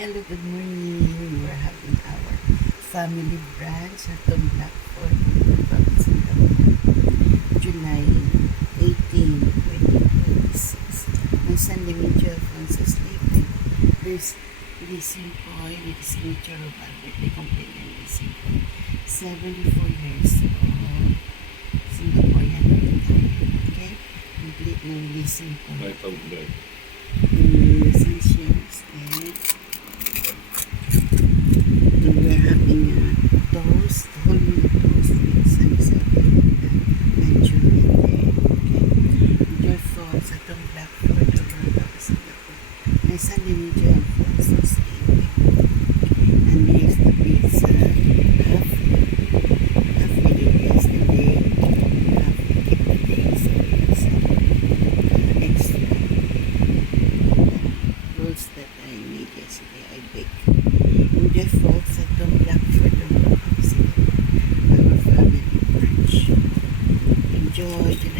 Hello, good morning. We're having our family brunch at the Blackford, July 18, 2026. My son Demetrio Alfonso sleeping. There's Lizzie Boy with his nature of Albert, the complete Lizzie Boy. 74 years old. Singaporean retired. Okay? Complete ng Lizzie Boy. Right out there. Musicians and we're having a toast, whole meal toast with sunset and chili there. Okay. Enjoy thoughts at the Blackford over Singapore. My son Demetrio Alfonso sleeping. And here's the pizza. Half we did yesterday, half we keep today. So it's extra rolls that I made yesterday. I baked. Enjoy folks at the Blackford over our family brunch. Enjoy the